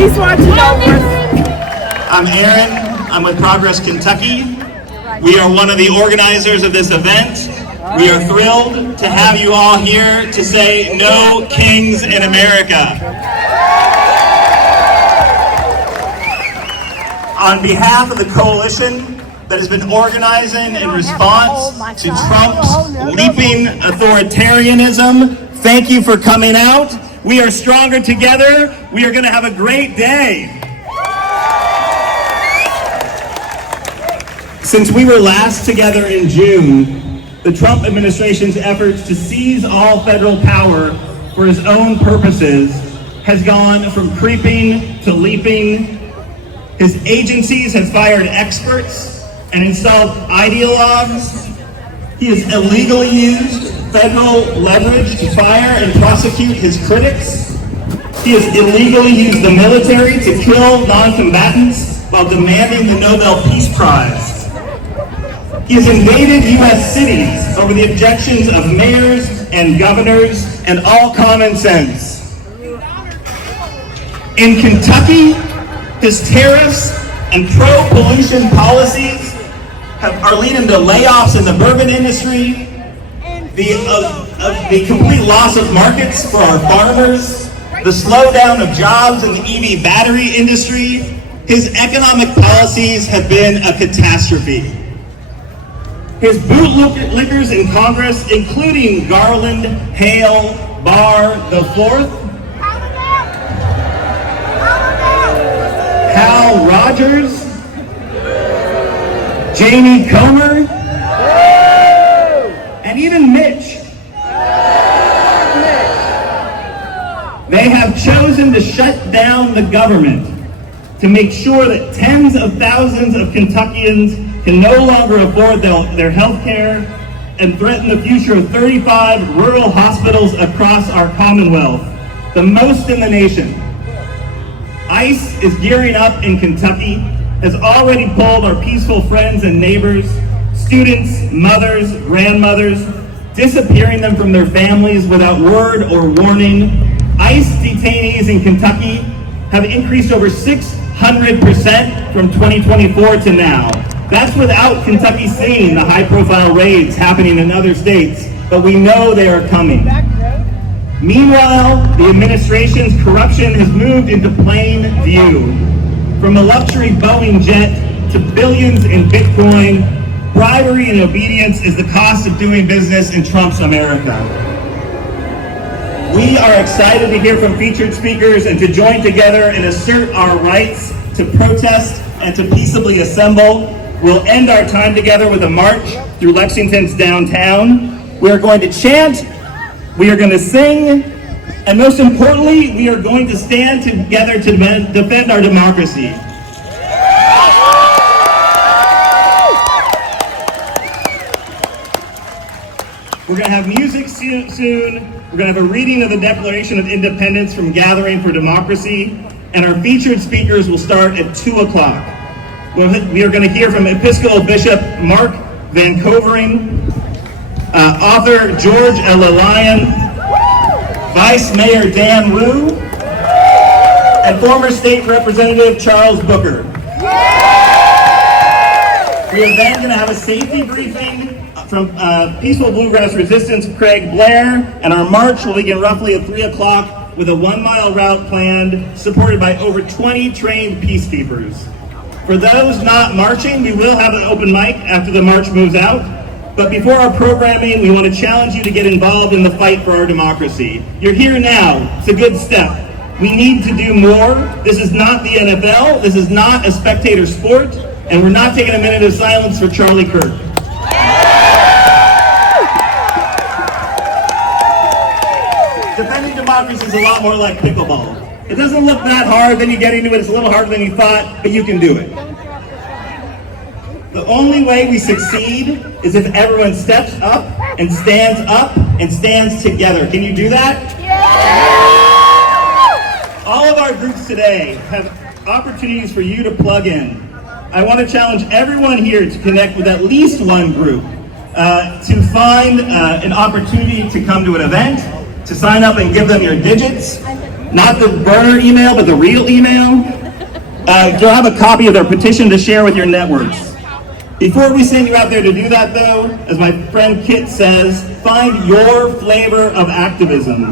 He's watching over us. I'm Aaron. I'm with Progress Kentucky. We are one of the organizers of this event. We are thrilled to have you all here to say no kings in America. On behalf of the coalition that has been organizing in response to Trump's leaping authoritarianism, thank you for coming out. We are stronger together. We are going to have a great day. Since we were last together in June, the Trump administration's efforts to seize all federal power for his own purposes has gone from creeping to leaping. His agencies have fired experts and installed ideologues. He has illegally used federal leverage to fire and prosecute his critics. He has illegally used the military to kill non-combatants while demanding the Nobel Peace Prize. He has invaded U.S. cities over the objections of mayors and governors and all common sense. In Kentucky, his tariffs and pro-pollution policies are leading to layoffs in the bourbon industry, the complete loss of markets for our farmers, the slowdown of jobs in the EV battery industry. His economic policies have been a catastrophe. His bootlickers in Congress, including Garland, Hale, Barr, the Fourth, Hal Rogers, Jamie Comer, and even Mitch. They have chosen to shut down the government to make sure that tens of thousands of Kentuckians can no longer afford their health care and threaten the future of 35 rural hospitals across our Commonwealth, the most in the nation. ICE is gearing up in Kentucky, has already pulled our peaceful friends and neighbors, students, mothers, grandmothers, disappearing them from their families without word or warning. ICE detainees in Kentucky have increased over 600% from 2024 to now. That's without Kentucky seeing the high-profile raids happening in other states, but we know they are coming. Meanwhile, the administration's corruption has moved into plain view. From a luxury Boeing jet to billions in Bitcoin, bribery and obedience is the cost of doing business in Trump's America. We are excited to hear from featured speakers and to join together and assert our rights to protest and to peaceably assemble. We'll end our time together with a march through Lexington's downtown. We are going to chant, we are going to sing, and most importantly, we are going to stand together to defend our democracy. We're going to have music soon. We're going to have a reading of the Declaration of Independence from Gathering for Democracy, and our featured speakers will start at 2 o'clock. We are going to hear from Episcopal Bishop Mark Van Covering, author George Lillian, Vice Mayor Dan Wu, and former State Representative Charles Booker. We are then going to have a safety briefing from Peaceful Bluegrass Resistance Craig Blair, and our march will begin roughly at 3 o'clock with a 1-mile route planned, supported by over 20 trained peacekeepers. For those not marching, we will have an open mic after the march moves out. But before our programming, we want to challenge you to get involved in the fight for our democracy. You're here now. It's a good step. We need to do more. This is not the NFL. This is not a spectator sport. And we're not taking a minute of silence for Charlie Kirk. Defending democracy is a lot more like pickleball. It doesn't look that hard, then you get into it, it's a little harder than you thought, but you can do it. The only way we succeed is if everyone steps up and stands together. Can you do that? Yeah! All of our groups today have opportunities for you to plug in. I want to challenge everyone here to connect with at least one group, to find an opportunity to come to an event, to sign up and give them your digits. not the burner email, but the real email. You'll have a copy of their petition to share with your networks. Before we send you out there to do that, though, as my friend Kit says, find your flavor of activism.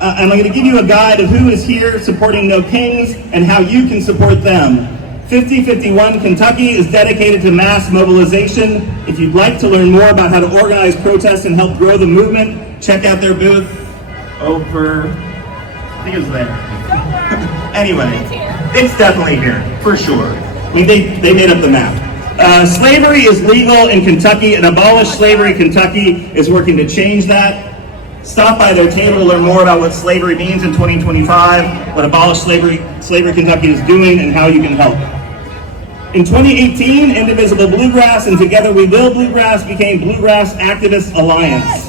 And I'm going to give you a guide of who is here supporting No Kings and how you can support them. 5051 Kentucky is dedicated to mass mobilization. If you'd like to learn more about how to organize protests and help grow the movement, check out their booth over, I think it's there. Anyway, it's definitely here, for sure. I mean, they made up the map. Slavery is legal in Kentucky, and Abolish Slavery Kentucky is working to change that. Stop by their table to learn more about what slavery means in 2025, what Abolish Slavery Kentucky is doing, and how you can help. In 2018, Indivisible Bluegrass and Together We Will Bluegrass became Bluegrass Activist Alliance.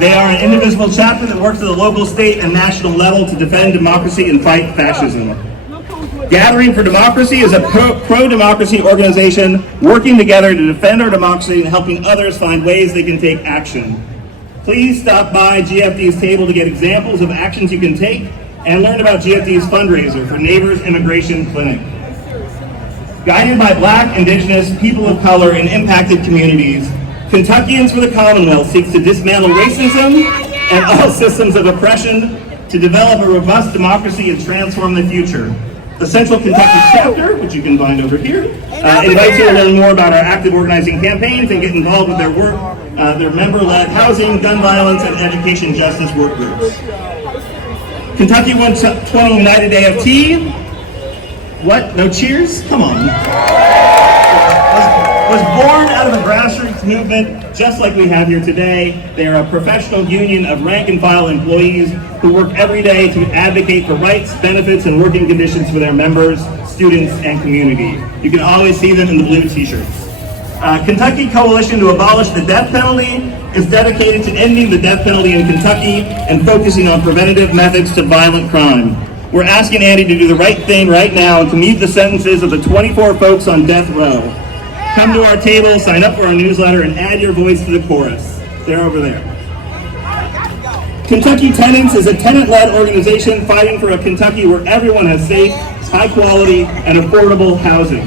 They are an indivisible chapter that works at the local, state, and national level to defend democracy and fight fascism. Gathering for Democracy is a pro-democracy organization working together to defend our democracy and helping others find ways they can take action. Please stop by GFD's table to get examples of actions you can take and learn about GFD's fundraiser for Neighbors Immigration Clinic. Guided by Black, Indigenous, people of color, and impacted communities, Kentuckians for the Commonwealth seeks to dismantle racism and all systems of oppression to develop a robust democracy and transform the future. The Central Kentucky chapter, which you can find over here, invites you to learn more about our active organizing campaigns and get involved with their work, their member-led housing, gun violence, and education justice work groups. Kentucky 120 United AFT. What? No cheers? Come on. Was born out of a grassroots movement just like we have here today. They are a professional union of rank and file employees who work every day to advocate for rights, benefits, and working conditions for their members, students, and community. You can always see them in the blue t-shirts. Kentucky Coalition to Abolish the Death Penalty is dedicated to ending the death penalty in Kentucky and focusing on preventative methods to violent crime. We're asking Andy to do the right thing right now and commute the sentences of the 24 folks on death row. Come to our table, sign up for our newsletter, and add your voice to the chorus. They're over there. Kentucky Tenants is a tenant-led organization fighting for a Kentucky where everyone has safe, high-quality, and affordable housing.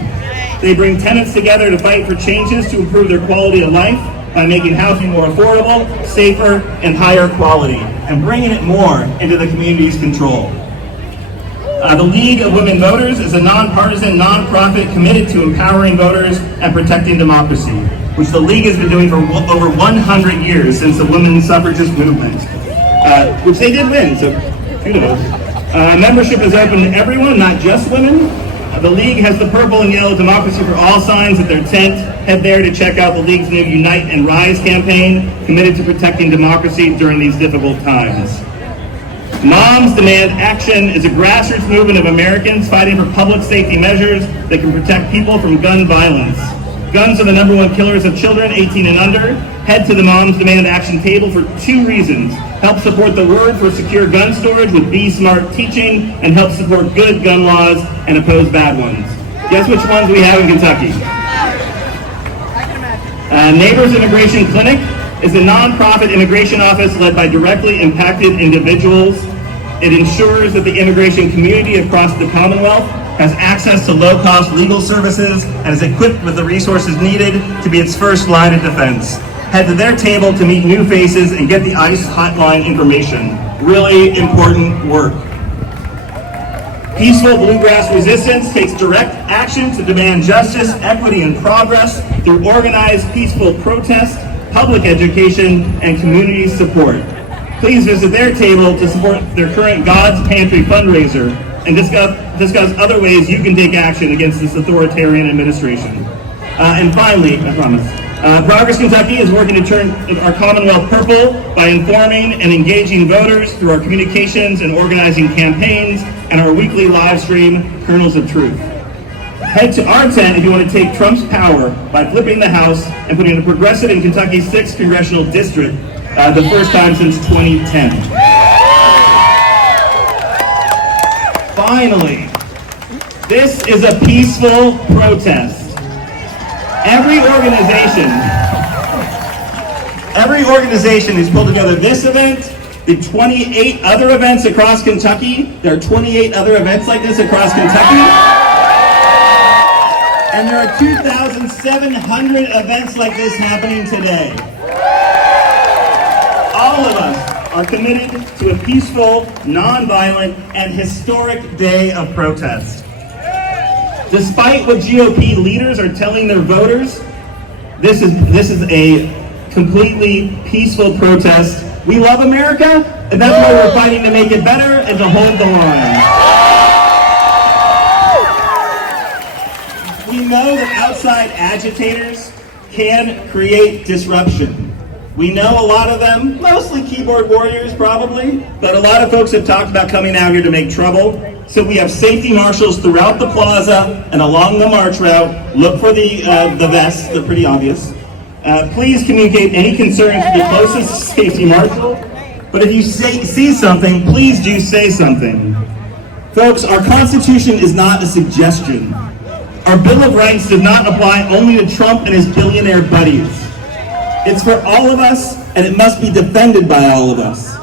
They bring tenants together to fight for changes to improve their quality of life by making housing more affordable, safer, and higher quality, and bringing it more into the community's control. The League of Women Voters is a nonpartisan nonprofit committed to empowering voters and protecting democracy, which the League has been doing for over 100 years since the women's suffragist movement, which they did win, so kudos. Membership is open to everyone, not just women. The League has the purple and yellow Democracy for All signs at their tent. Head there to check out the League's new Unite and Rise campaign, committed to protecting democracy during these difficult times. Moms Demand Action is a grassroots movement of Americans fighting for public safety measures that can protect people from gun violence. Guns are the #1 killers of children 18 and under. Head to the Moms Demand Action table for 2 reasons. Help support the word for secure gun storage with Be Smart teaching, and help support good gun laws and oppose bad ones. Guess which ones we have in Kentucky? Neighbors Immigration Clinic is a nonprofit immigration office led by directly impacted individuals. It ensures that the immigration community across the Commonwealth has access to low-cost legal services and is equipped with the resources needed to be its first line of defense. Head to their table to meet new faces and get the ICE hotline information. Really important work. Peaceful Bluegrass Resistance takes direct action to demand justice, equity, and progress through organized peaceful protest, public education, and community support. Please visit their table to support their current God's Pantry fundraiser and discuss other ways you can take action against this authoritarian administration. And finally, I promise, Progress Kentucky is working to turn our Commonwealth purple by informing and engaging voters through our communications and organizing campaigns and our weekly live stream, Kernels of Truth. Head to our tent if you want to take Trump's power by flipping the House and putting a progressive in Kentucky's 6th congressional district, the first time since 2010. Finally, this is a peaceful protest. Every organization who's pulled together this event, the 28 other events across Kentucky. There are 28 other events like this across Kentucky. And there are 2,700 events like this happening today. All of us are committed to a peaceful, nonviolent, and historic day of protest. Despite what GOP leaders are telling their voters, this is a completely peaceful protest. We love America, and that's why we're fighting to make it better and to hold the line. We know that outside agitators can create disruption. We know a lot of them, mostly keyboard warriors probably, but a lot of folks have talked about coming out here to make trouble. So we have safety marshals throughout the plaza and along the march route. Look for the vests, they're pretty obvious. Please communicate any concerns to the closest safety marshal. But if you see something, please do say something. Folks, our Constitution is not a suggestion. Our Bill of Rights does not apply only to Trump and his billionaire buddies. It's for all of us, and it must be defended by all of us.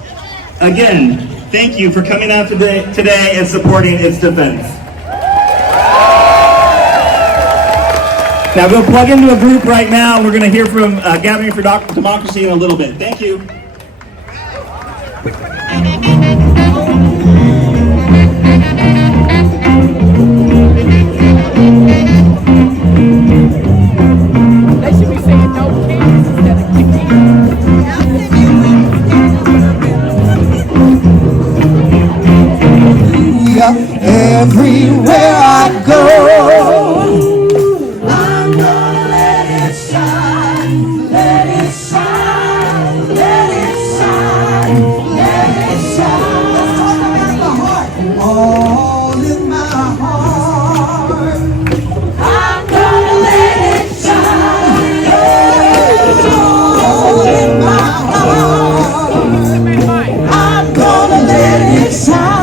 Again, thank you for coming out today and supporting its defense. Now go plug into a group right now, and we're going to hear from Gathering for Democracy in a little bit. Thank you. They should be saying no kings instead of kings. Everywhere I go, I'm gonna let it shine, let it shine, let it shine, let it shine. Let's talk about the heart, all in my heart. I'm gonna let it shine, all in my heart. I'm gonna let it shine.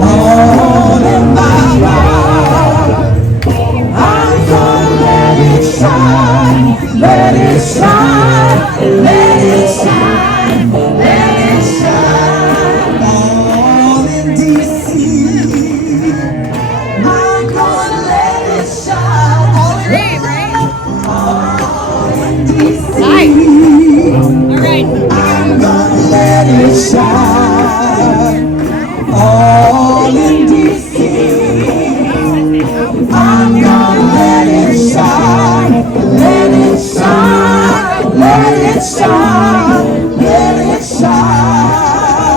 All in my heart, I'm gonna let it shine, let it shine, let it shine, let it shine. All in DC, I'm gonna let it shine. All in DC, All right. I'm gonna let it shine. All in DC, I'm gonna let it shine, let it shine, let it shine, let it shine.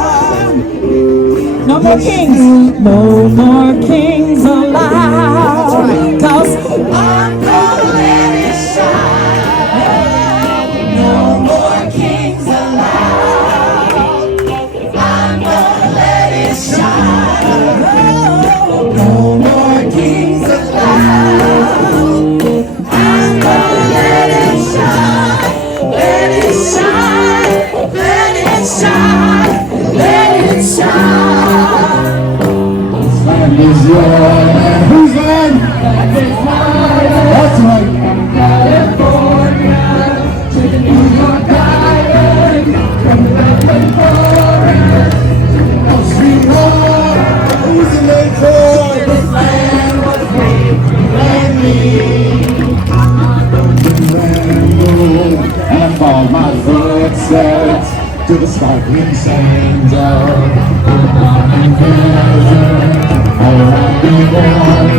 No more kings, no more kings allowed, 'cause I'm gonna let it shine. No more kings allowed, I'm gonna let it shine. No more kings allowed. I'm gonna let it shine. Let it shine. Let it shine. Let it shine. This land is your land. Whose land? That's right. From California to the New York Island, from the Redwood Forest. Who's the name for? This land was made for you and me. And follow my footsteps to the sparkling sands of the morning desert. Around the world,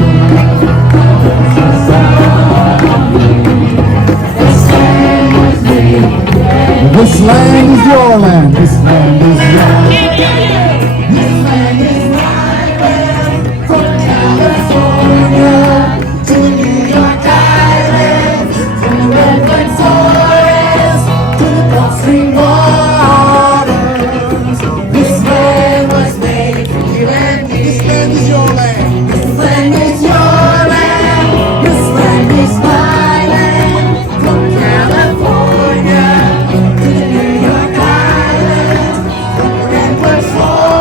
this land was made. This land is your land. This land is your land. This land is my land. From California to the New York Islands, from the Redwood Forest to the Gulf Stream waters. This land was made for you and me. This land is your land. This land is your land. This land is my land. From California to the New York Islands, from the Redwood Forest.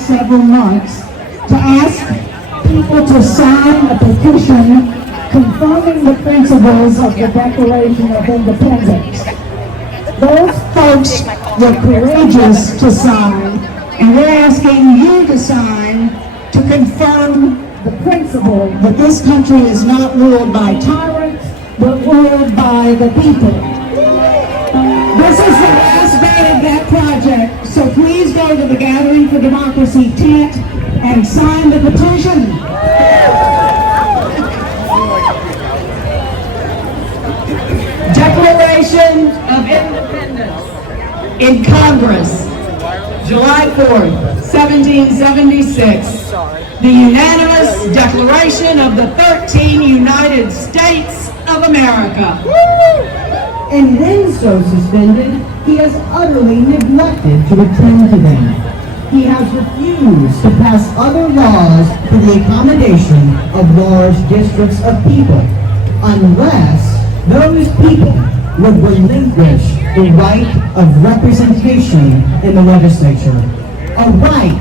last several months to ask people to sign a petition confirming the principles of the Declaration of Independence. Those folks were courageous to sign, and we're asking you to sign to confirm the principle that this country is not ruled by tyrants, but ruled by the people. This is the last day of that project, so please go to the Gathering for Democracy tent and sign the petition. Declaration of Independence in Congress, July 4th, 1776. The unanimous declaration of the 13 United States of America. And when so suspended, he has utterly neglected to attend to them. He has refused to pass other laws for the accommodation of large districts of people, unless those people would relinquish the right of representation in the legislature. A right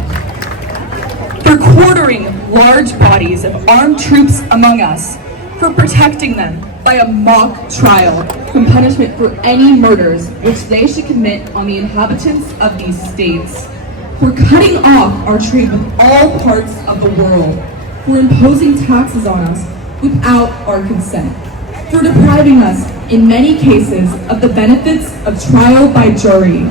for quartering large bodies of armed troops among us, for protecting them by a mock trial from punishment for any murders which they should commit on the inhabitants of these states, for cutting off our trade with all parts of the world, for imposing taxes on us without our consent, for depriving us, in many cases, of the benefits of trial by jury,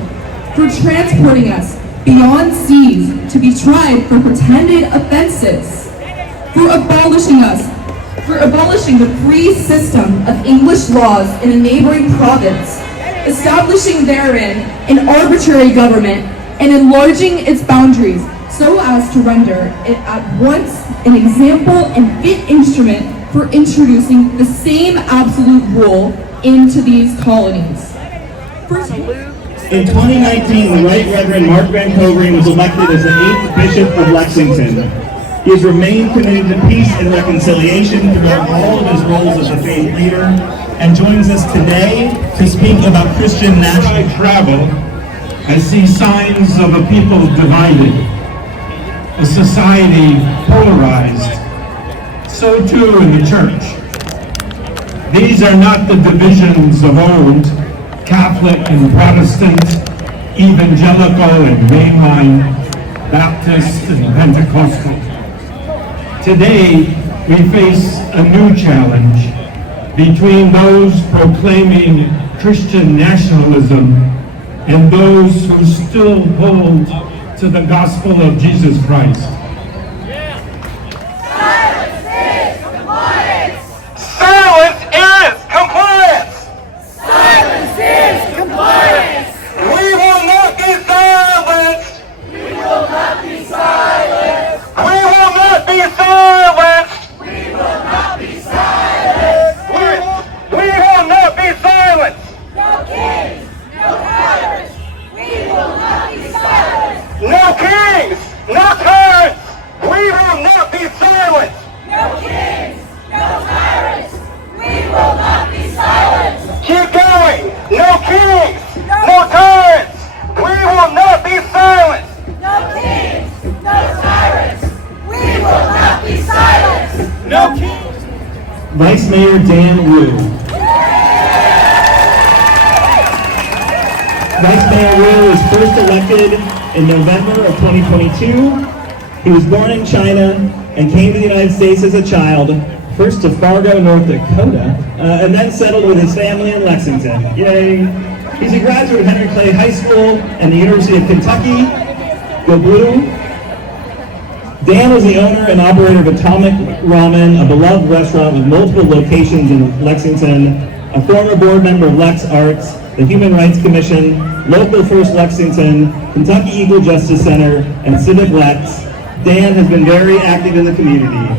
for transporting us beyond seas to be tried for pretended offenses, for abolishing the free system of English laws in a neighboring province, establishing therein an arbitrary government and enlarging its boundaries so as to render it at once an example and fit instrument for introducing the same absolute rule into these colonies. In 2019, the Right Reverend Mark Van Covering was elected as the 8th Bishop of Lexington. He has remained committed to peace and reconciliation throughout all of his roles as a faith leader, and joins us today to speak about Christian national travel. I see signs of a people divided, a society polarized. So too in the church. These are not the divisions of old, Catholic and Protestant, evangelical and mainline, Baptist and Pentecostal. Today, we face a new challenge between those proclaiming Christian nationalism and those who still hold to the gospel of Jesus Christ. No kings, no tyrants, we will not be silenced. No kings, no tyrants, we will not be silenced. Keep going. No kings, no tyrants, we will not be silenced. No kings, no tyrants, we will not be silenced. No kings. Vice Mayor Dan Wu. Vice Mayor Wu was first elected in November of 2022. He was born in China and came to the United States as a child, first to Fargo, North Dakota, and then settled with his family in Lexington. Yay! He's a graduate of Henry Clay High School and the University of Kentucky. Go Blue! Dan was the owner and operator of Atomic Ramen, a beloved restaurant with multiple locations in Lexington, a former board member of Lex Arts, the Human Rights Commission, Local First Lexington, Kentucky Eagle Justice Center, and Civic Lex. Dan has been very active in the community,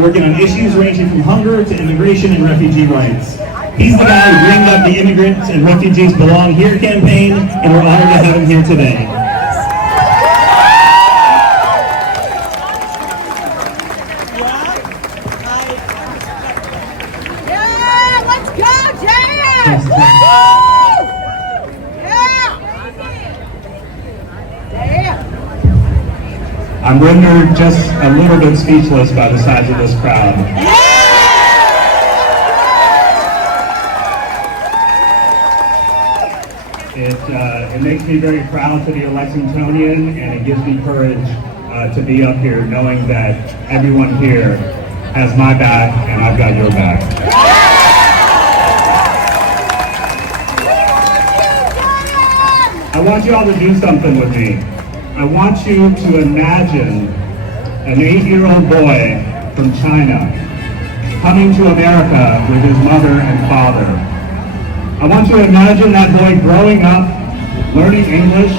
working on issues ranging from hunger to immigration and refugee rights. He's the guy who dreamed up the Immigrants and Refugees Belong Here campaign, and we're honored to have him here today. Yeah, let's go, Jazz! Woo! Yeah! Yeah! I'm rendered just a little bit speechless by the size of this crowd. It makes me very proud to be a Lexingtonian, and it gives me courage to be up here knowing that everyone here has my back and I've got your back. I want you all to do something with me. I want you to imagine an 8-year-old boy from China coming to America with his mother and father. I want you to imagine that boy growing up, learning English,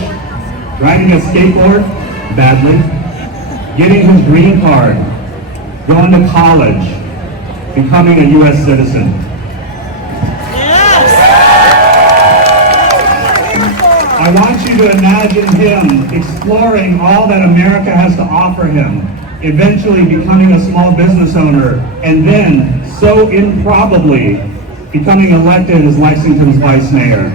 riding a skateboard, badly, getting his green card, going to college, becoming a U.S. citizen. I want you to imagine him exploring all that America has to offer him, eventually becoming a small business owner, and then, so improbably, becoming elected as Lexington's vice mayor.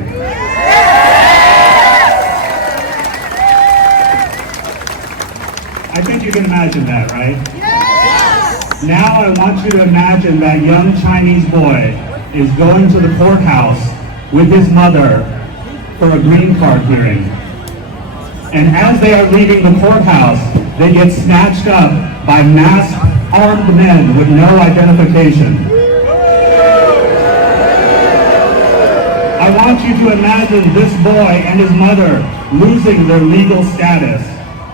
I think you can imagine that, right? Yes! Now I want you to imagine that young Chinese boy is going to the courthouse with his mother for a green card hearing. And as they are leaving the courthouse, they get snatched up by masked, armed men with no identification. I want you to imagine this boy and his mother losing their legal status.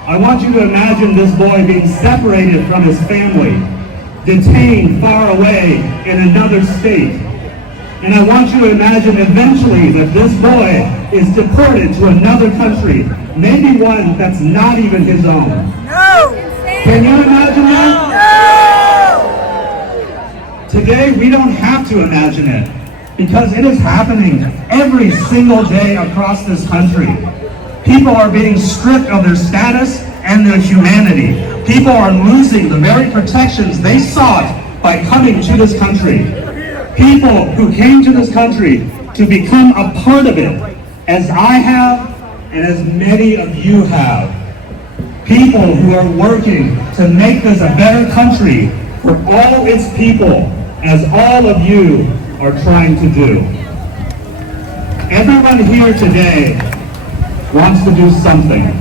I want you to imagine this boy being separated from his family, detained far away in another state. And I want you to imagine eventually that this boy is deported to another country, maybe one that's not even his own. No! Can you imagine that? No! Today, we don't have to imagine it, because it is happening every single day across this country. People are being stripped of their status and their humanity. People are losing the very protections they sought by coming to this country. People who came to this country to become a part of it, as I have and as many of you have. People who are working to make this a better country for all its people, as all of you are trying to do. Everyone here today wants to do something.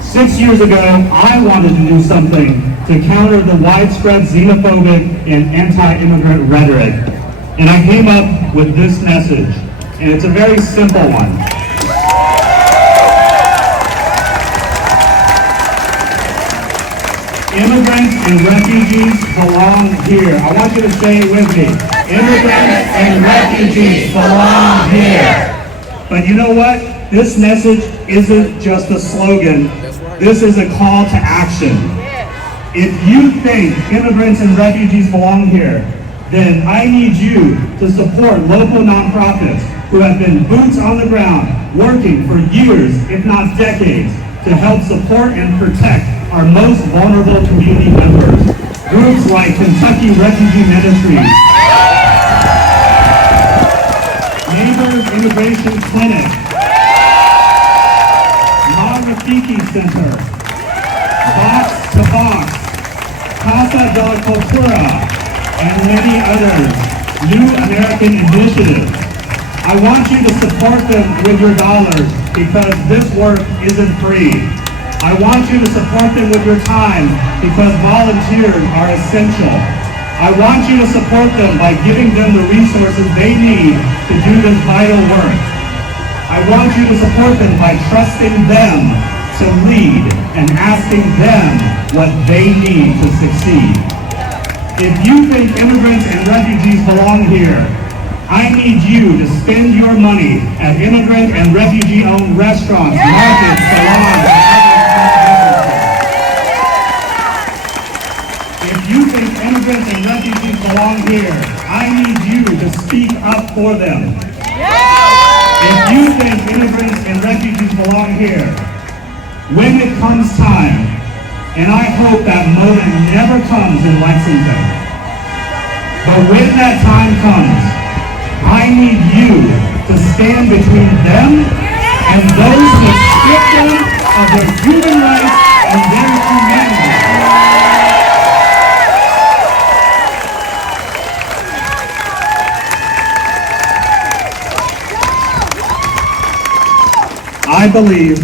6 years ago, I wanted to do something to counter the widespread xenophobic and anti-immigrant rhetoric. And I came up with this message, and it's a very simple one. Immigrants and refugees belong here. I want you to say it with me. Immigrants and refugees belong here. But you know what? This message isn't just a slogan. This is a call to action. If you think immigrants and refugees belong here, then I need you to support local nonprofits who have been boots on the ground, working for years, if not decades, to help support and protect our most vulnerable community members. Groups like Kentucky Refugee Ministries, Neighbors Immigration Clinic, Rafiki Center, Box to Box, Casa de la Cultura, and many others, New American Initiatives. I want you to support them with your dollars, because this work isn't free. I want you to support them with your time, because volunteers are essential. I want you to support them by giving them the resources they need to do this vital work. I want you to support them by trusting them to lead and asking them what they need to succeed. If you think immigrants and refugees belong here, I need you to spend your money at immigrant and refugee-owned restaurants, markets, salons, and other businesses. If you think immigrants and refugees belong here, I need you to speak up for them. If you think immigrants and refugees belong here, when it comes time, and I hope that moment never comes in Lexington, but when that time comes, I need you to stand between them and those who strip them of their human rights and their humanity. I believe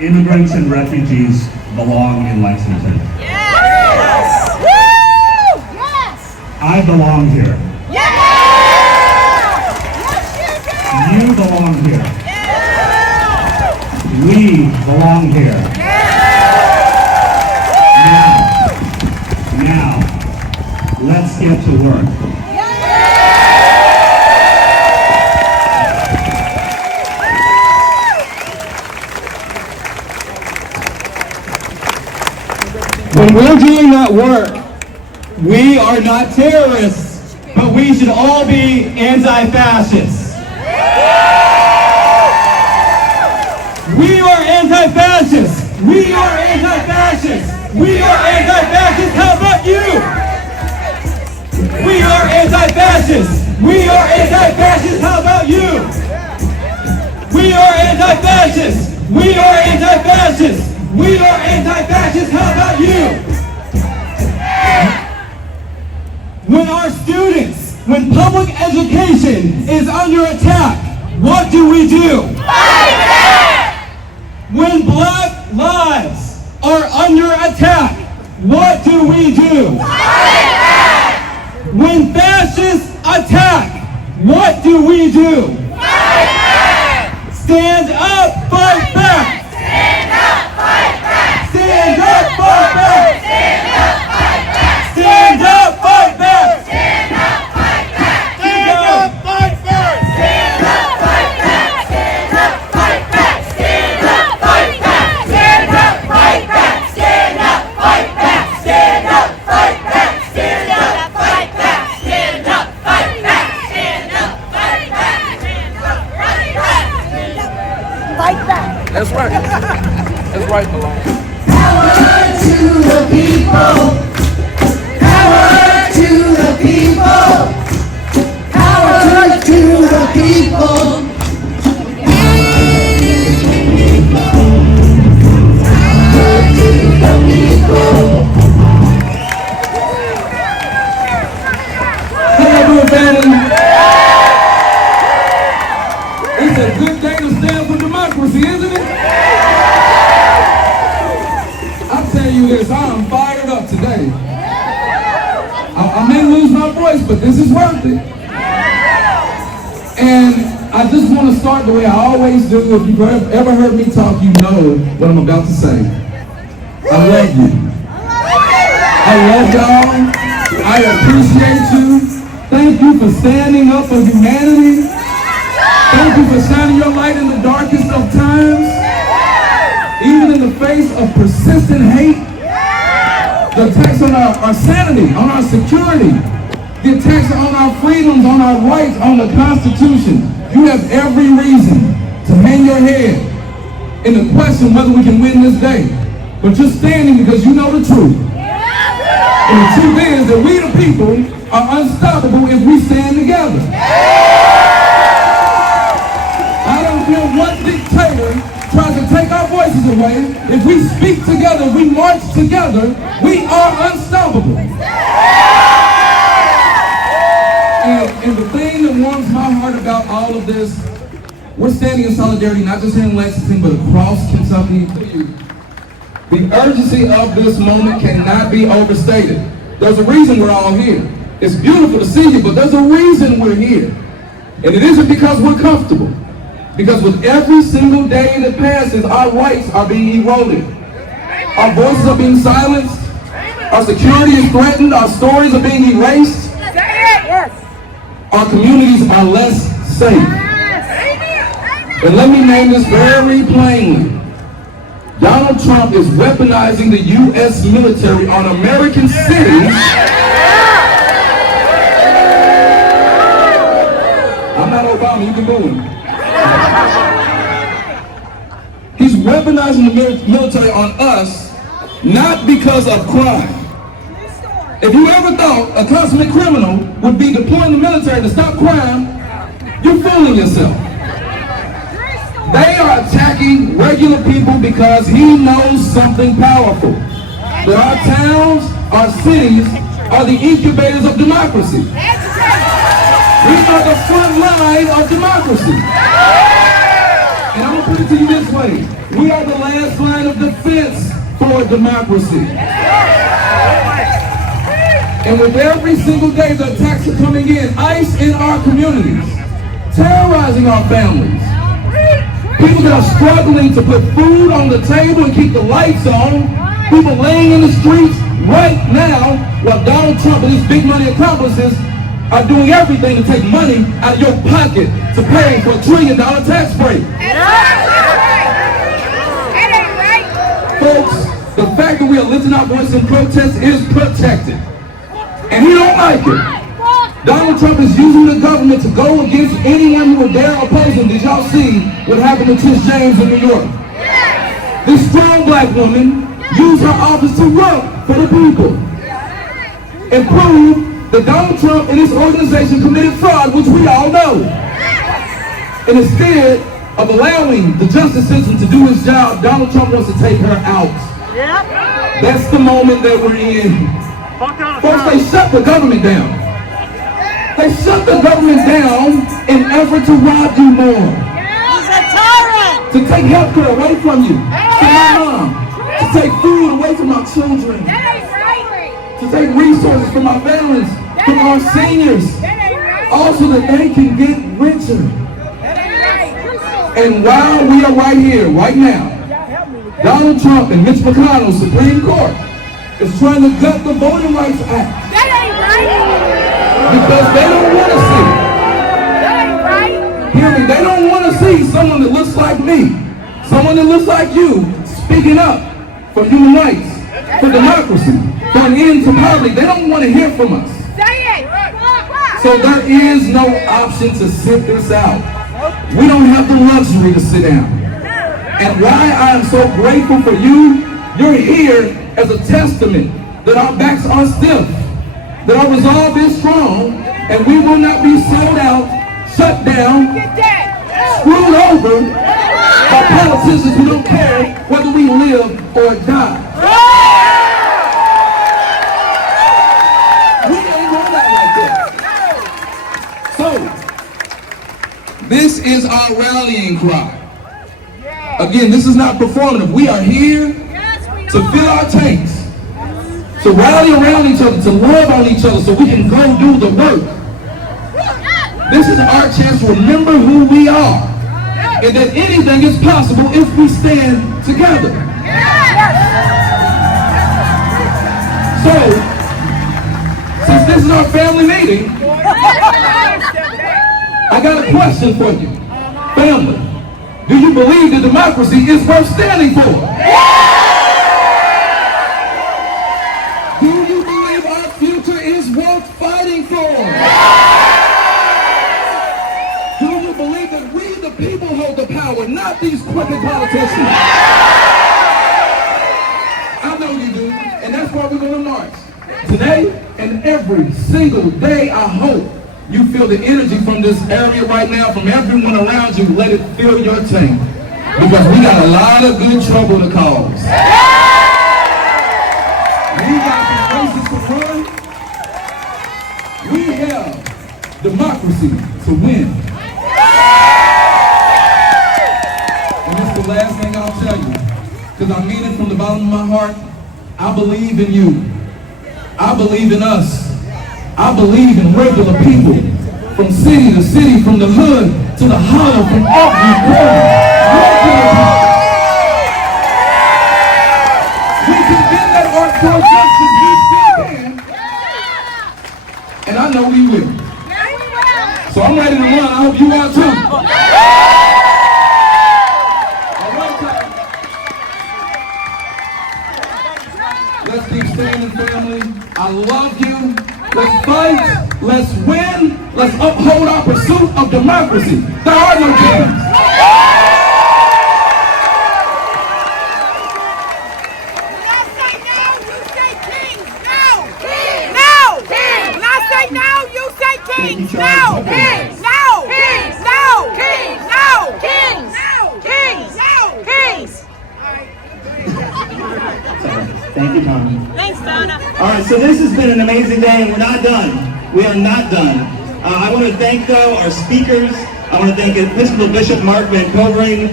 immigrants and refugees belong in Lexington. Yes! Woo! Yes! I belong here. Yes! Yes, You belong here. you do! We belong here. Now, let's get to work. When we're doing that work, we are not terrorists, but we should all be anti-fascists. We are anti-fascists. We are anti-fascists. We are anti-fascists. How about you? We are anti-fascists. We are anti-fascists. How about you? We are anti-fascists. We are anti-fascists. We are anti-fascists. How about you? When our students, when public education is under attack, what do we do? Fight back! When black lives are under attack, what do we do? Fight back! When fascists attack, what do we do? Fight back! Stand up, fight back! Stand up, fight back! Stand up, fight back! Stand up, fight back! Stand up, fight back! Stand up, fight back! Stand up, fight back! Stand up, fight back! Stand up, fight back! Stand up, fight back! Stand up, fight back! Stand up, fight back! Stand up, fight back! Stand up, fight back! Stand up, fight back! Stand up, fight back! Stand up, fight back! Fight back! That's right. That's right, Malone. Power to the people. Power to the people. Power to the people. How you doing, family? It's a good day to stand for democracy, isn't it? I'll tell you this, I am fired up today. I may lose my voice, but this is worth it. And I just want to start the way I always do. If you've ever heard me talk, you know what I'm about to say. I love you. I love y'all. I appreciate you. Thank you for standing up for humanity. Thank you for shining your light in the darkest of times. Even in the face of persistent hate. The attacks on our sanity, on our security. The attacks on our freedoms, on our rights, on the Constitution. You have every reason to hang your head in the question whether we can win this day. But you're standing because you know the truth. And the truth is that we the people are unstoppable if we stand together. I don't care what dictator tries to take our voices away. If we speak together, we march together, we are unstoppable. And the thing that warms my heart about all of this, we're standing in solidarity not just here in Lexington, but across Kentucky. The urgency of this moment cannot be overstated. There's a reason we're all here. It's beautiful to see you, but there's a reason we're here. And it isn't because we're comfortable. Because with every single day that passes, our rights are being eroded. Our voices are being silenced. Our security is threatened. Our stories are being erased. Our communities are less safe. And let me name this very plainly. Donald Trump is weaponizing the U.S. military on American cities. I'm not Obama, you can boo him. He's weaponizing the military on us, not because of crime. If you ever thought a consummate criminal would be deploying the military to stop crime, you're fooling yourself. They are attacking regular people because he knows something powerful. That our towns, our cities, are the incubators of democracy. We are the front line of democracy. And I'm going to put it to you this way. We are the last line of defense for democracy. And with every single day the attacks are coming in, ICE in our communities, terrorizing our families. People that are struggling to put food on the table and keep the lights on. People laying in the streets right now while Donald Trump and his big money accomplices are doing everything to take money out of your pocket to pay for $1 trillion tax break. Folks, the fact that we are lifting our voice in protest is protected. And he don't like it. Donald Trump is using the government to go against anyone who would dare oppose him. Did y'all see what happened to Tish James in New York? This strong black woman used her office to work for the people and prove that Donald Trump and his organization committed fraud, which we all know. And instead of allowing the justice system to do his job, Donald Trump wants to take her out. That's the moment that we're in. Folks, they shut the government down. They shut the government down in an effort to rob you more. He's a tyrant! To take health care away from you, from my mom. To take food away from our children. To take resources from our veterans, from our seniors. Also that they can get richer. And while we are right here, right now, Donald Trump and Mitch McConnell's Supreme Court is trying to gut the Voting Rights Act. Because they don't want to see. Hear me, they don't want to see someone that looks like me, someone that looks like you, speaking up for human rights, for democracy, for an end to poverty. They don't want to hear from us. So there is no option to sit this out. We don't have the luxury to sit down. And why I am so grateful for you, you're here as a testament that our backs are stiff, that our resolve is strong, and we will not be sold out, shut down, screwed over by politicians who don't care whether we live or die. We ain't going out like that. So, this is our rallying cry. Again, this is not performative. We are here to fill our tanks, to rally around each other, to love on each other so we can go do the work. This is our chance to remember who we are and that anything is possible if we stand together. So, since this is our family meeting, I got a question for you. Family, do you believe that democracy is worth standing for? Do you believe our future is worth fighting for? Do you believe that we, the people, hold the power, not these crooked politicians? I know you do, and that's why we're going to march. Today and every single day, I hope you feel the energy from this area right now, from everyone around you. Let it fill your tank, because we got a lot of good trouble to cause. We got some races to run. We have democracy to win. And that's the last thing I'll tell you, because I mean it from the bottom of my heart. I believe in you. I believe in us. I believe in regular people, from city to city, from the hood to the hollow, from every corner. Regular people. We can bend that art toward justice. We still can. And I know we will. So I'm ready to run. I hope you are too. All right, let's keep standing, family. I love you. Let's fight. Let's win. Let's uphold our pursuit of democracy. There are no kings. Kings! No! Kings! No! Kings! No! Kings! No! Kings! No! Thanks, Donna. All right, so this has been an amazing day, and we're not done. We are not done. I want to thank, though, our speakers. I want to thank Episcopal Bishop Mark Van Covering,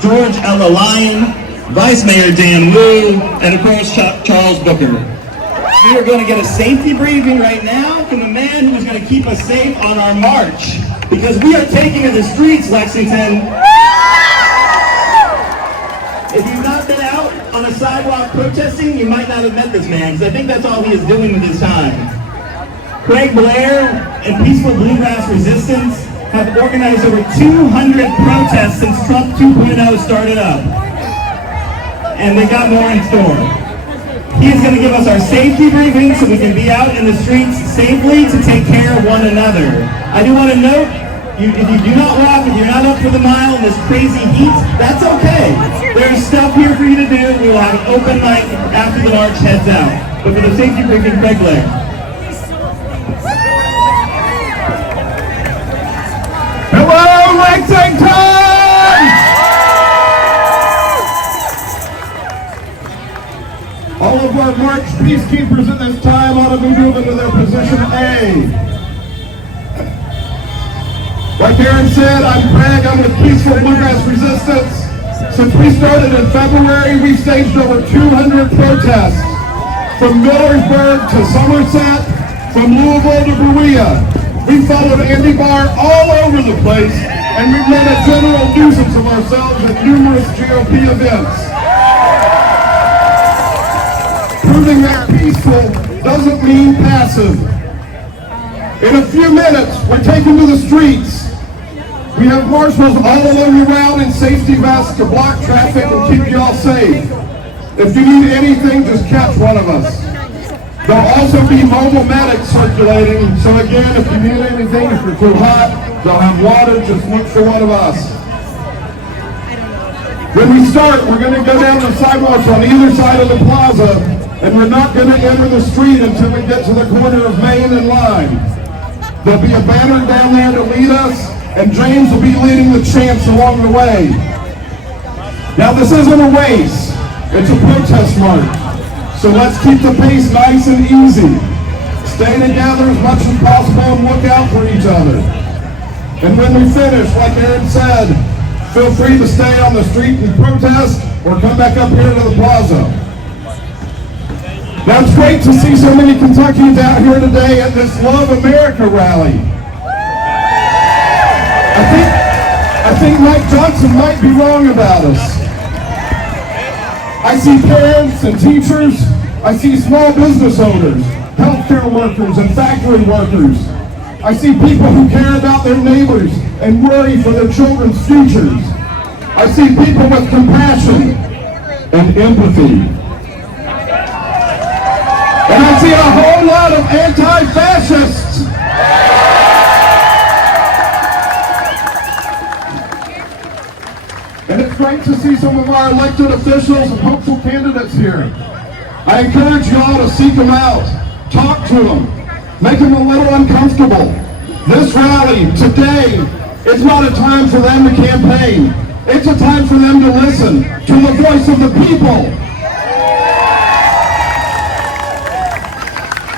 George Ella Lyon, Vice Mayor Dan Wu, and of course Charles Booker. We are going to get a safety briefing right now from the man who is going to keep us safe on our march, because we are taking to the streets, Lexington. If you've not been out on a sidewalk protesting, you might not have met this man, because I think that's all he is doing with his time. Craig Blair and Peaceful Bluegrass Resistance have organized over 200 protests since Trump 2.0 started up. And they got more in store. He is going to give us our safety briefing so we can be out in the streets safely to take care of one another. I do want to note, if you do not walk, if you're not up for the mile in this crazy heat, that's okay. There's stuff here for you to do. We will have an open mic after the march heads out. But for the safety briefing, Craig Blair. Hello, Lexington! All of our march peacekeepers at this time ought to be moving to their position A. Like Aaron said, I'm Craig. I'm with Peaceful Bluegrass Resistance. Since we started in February, we've staged over 200 protests. From Millersburg to Somerset, from Louisville to Berea. We followed Andy Barr all over the place, and we've made a general nuisance of ourselves at numerous GOP events. Proving that peaceful doesn't mean passive. In a few minutes, we're taking to the streets. We have marshals all along the route in safety vests to block traffic and keep you all safe. If you need anything, just catch one of us. There'll also be mobile medics circulating, so again, if you need anything, if you're too hot, they'll have water, just look for one of us. When we start, we're going to go down the sidewalks on either side of the plaza, and we're not going to enter the street until we get to the corner of Main and Lime. There'll be a banner down there to lead us, and James will be leading the chants along the way. Now this isn't a race, it's a protest march. So let's keep the pace nice and easy. Stay together as much as possible and look out for each other. And when we finish, like Aaron said, feel free to stay on the street and protest or come back up here to the plaza. Now it's great to see so many Kentuckians out here today at this Love America rally. I think Mike Johnson might be wrong about us. I see parents and teachers. I see small business owners, healthcare workers, and factory workers. I see people who care about their neighbors and worry for their children's futures. I see people with compassion and empathy. And I see a whole lot of anti-fascists. And it's great to see some of our elected officials and hopeful candidates here. I encourage you all to seek them out, talk to them, make them a little uncomfortable. This rally today is not a time for them to campaign. It's a time for them to listen to the voice of the people.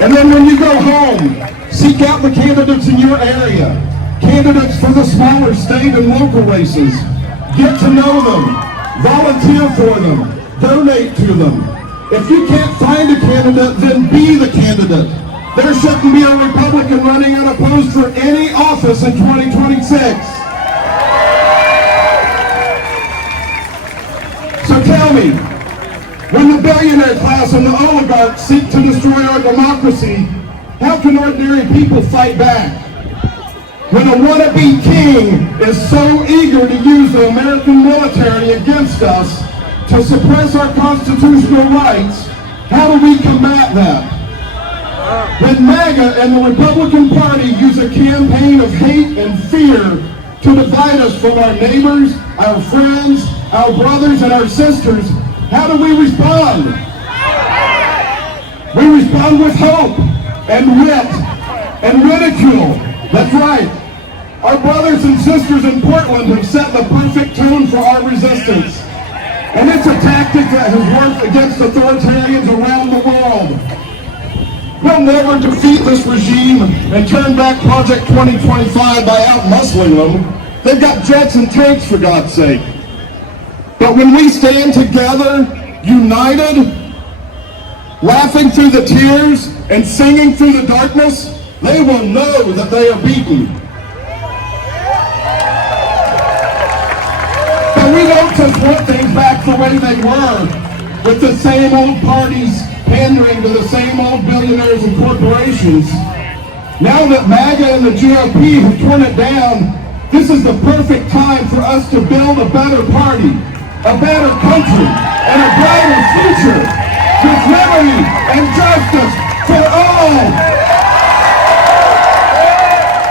And then when you go home, seek out the candidates in your area, candidates for the smaller state and local races. Get to know them, volunteer for them, donate to them. If you can't find a candidate, then be the candidate. There shouldn't be a Republican running unopposed for any office in 2026. So tell me, when the billionaire class and the oligarchs seek to destroy our democracy, how can ordinary people fight back? When a wannabe king is so eager to use the American military against us to suppress our constitutional rights, how do we combat that? When MAGA and the Republican Party use a campaign of hate and fear to divide us from our neighbors, our friends, our brothers, and our sisters, how do we respond? We respond with hope and wit and ridicule. That's right. Our brothers and sisters in Portland have set the perfect tone for our resistance. And it's a tactic that has worked against authoritarians around the world. We'll never defeat this regime and turn back Project 2025 by out-muscling them. They've got jets and tanks, for God's sake. But when we stand together, united, laughing through the tears and singing through the darkness, they will know that they are beaten. But we don't just want things back the way they were, with the same old parties pandering to the same old billionaires and corporations. Now that MAGA and the GOP have torn it down, this is the perfect time for us to build a better party, a better country, and a brighter future, with liberty and justice for all.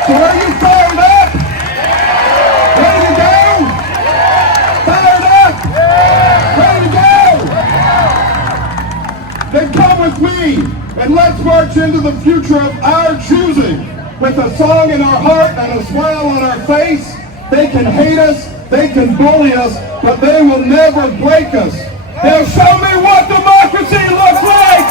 So are you fired up? Ready to go? Fired up? Ready to go? Then come with me, and let's march into the future of our choosing. With a song in our heart and a smile on our face. They can hate us, they can bully us, but they will never break us. They'll show me what democracy looks like!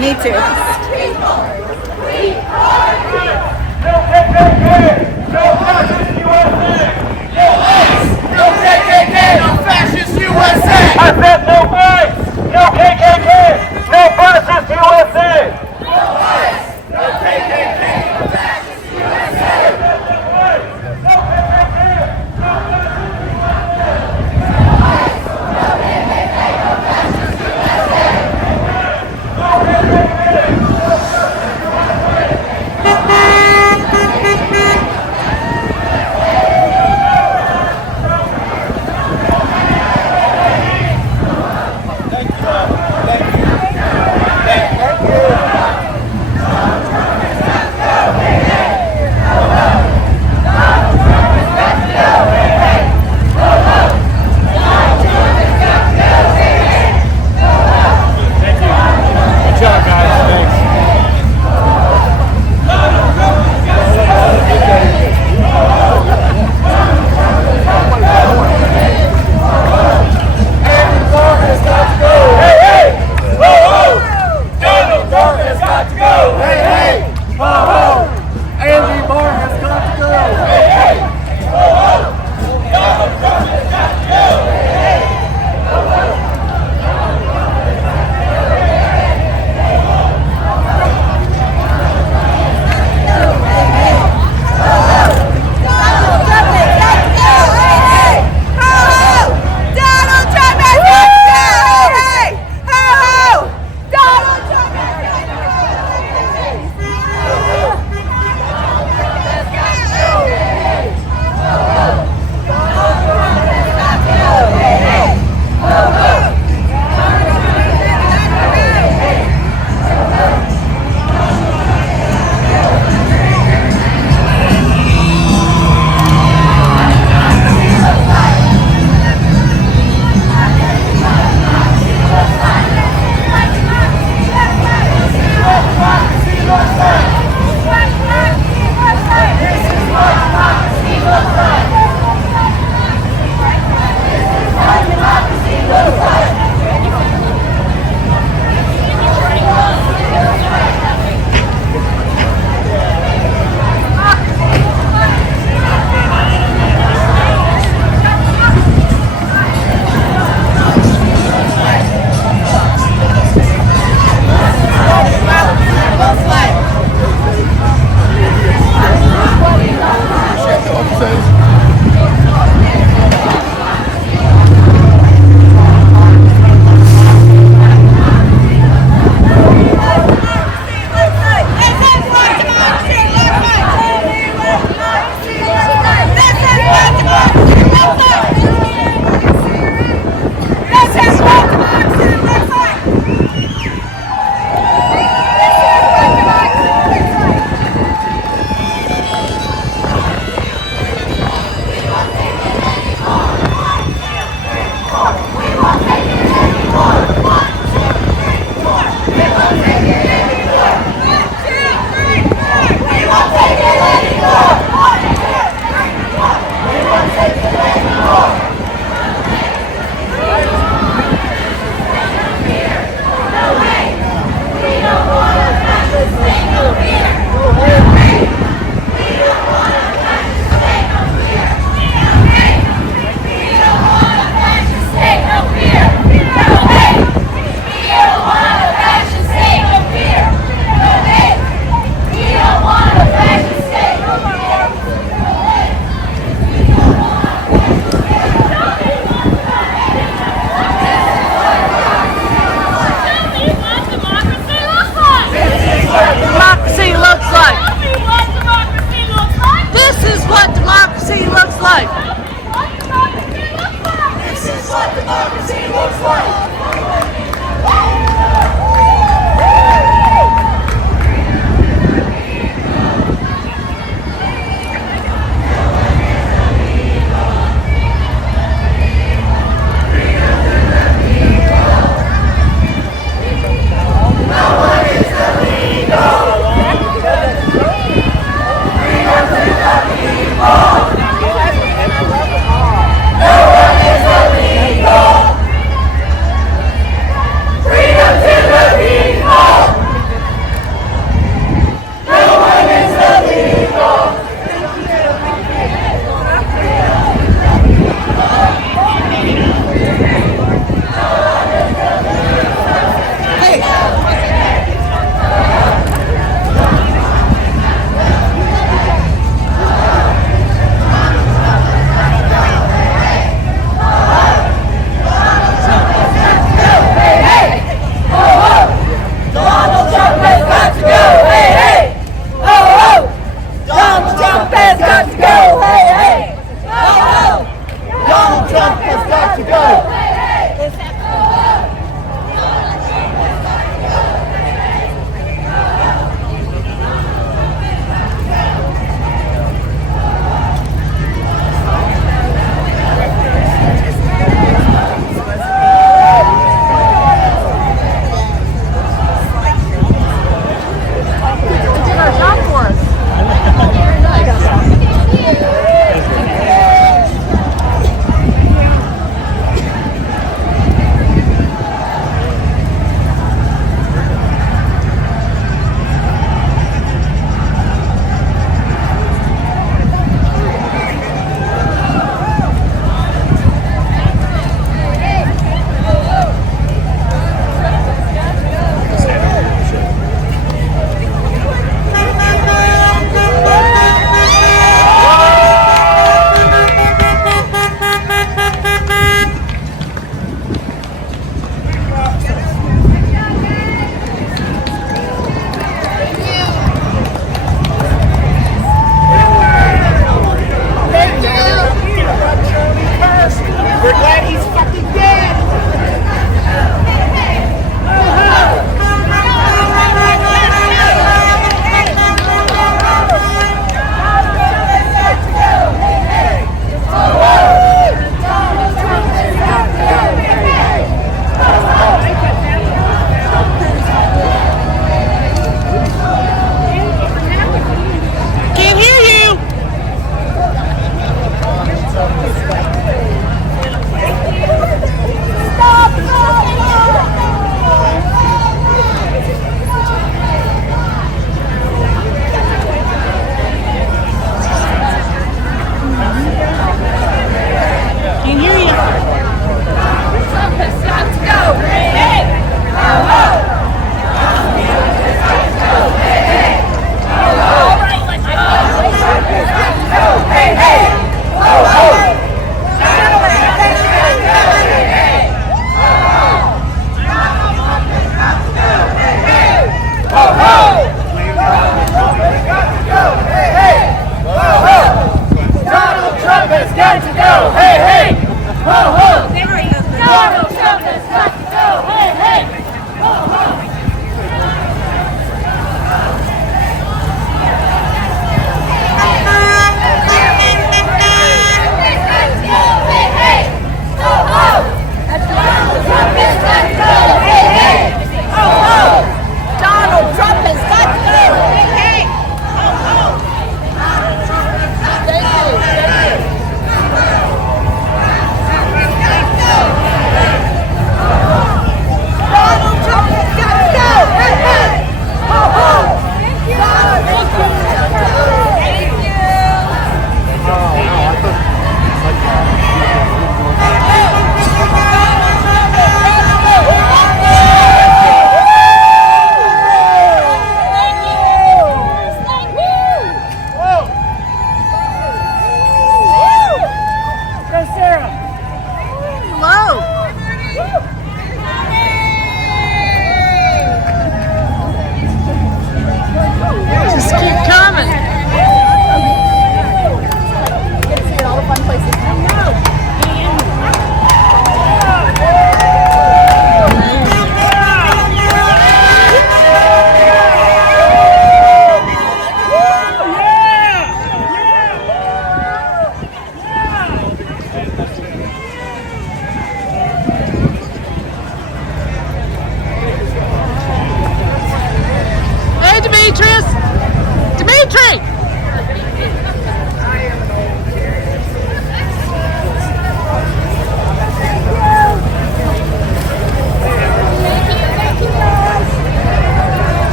Me too. No KKK! No fascist USA! No ICE! No KKK! No fascist USA! I said no ICE! No KKK! No fascist USA! No ICE! No KKK! No fascist USA! No ICE! No KKK! No fascist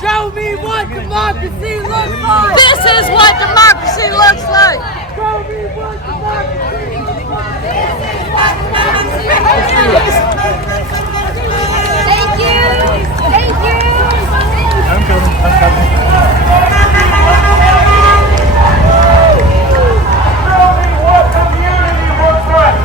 Show me what democracy looks like. This is what democracy looks like. Show me what democracy looks like. This is what democracy looks like. Thank you. Thank you. I'm coming. Show me what community looks like.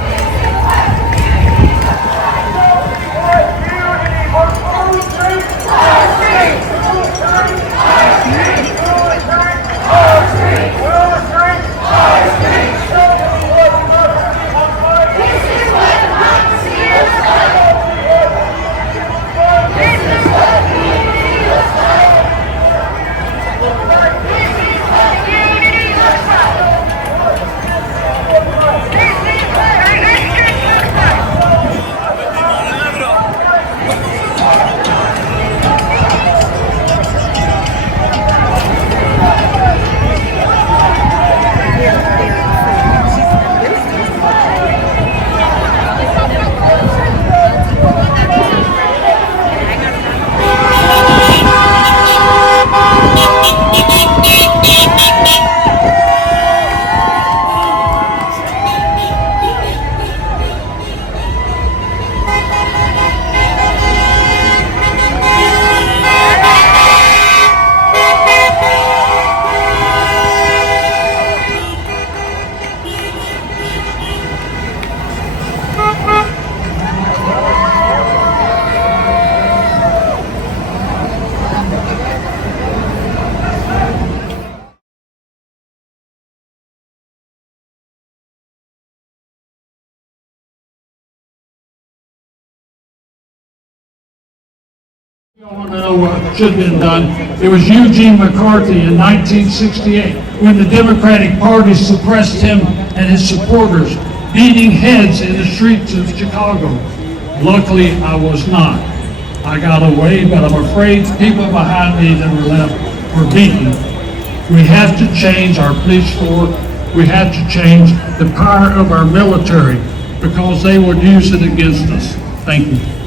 I want to know what should have been done. It was Eugene McCarthy in 1968 when the Democratic Party suppressed him and his supporters, beating heads in the streets of Chicago. Luckily, I was not. I got away, but I'm afraid the people behind me that were left were beaten. We have to change our police force. We have to change the power of our military because they would use it against us. Thank you.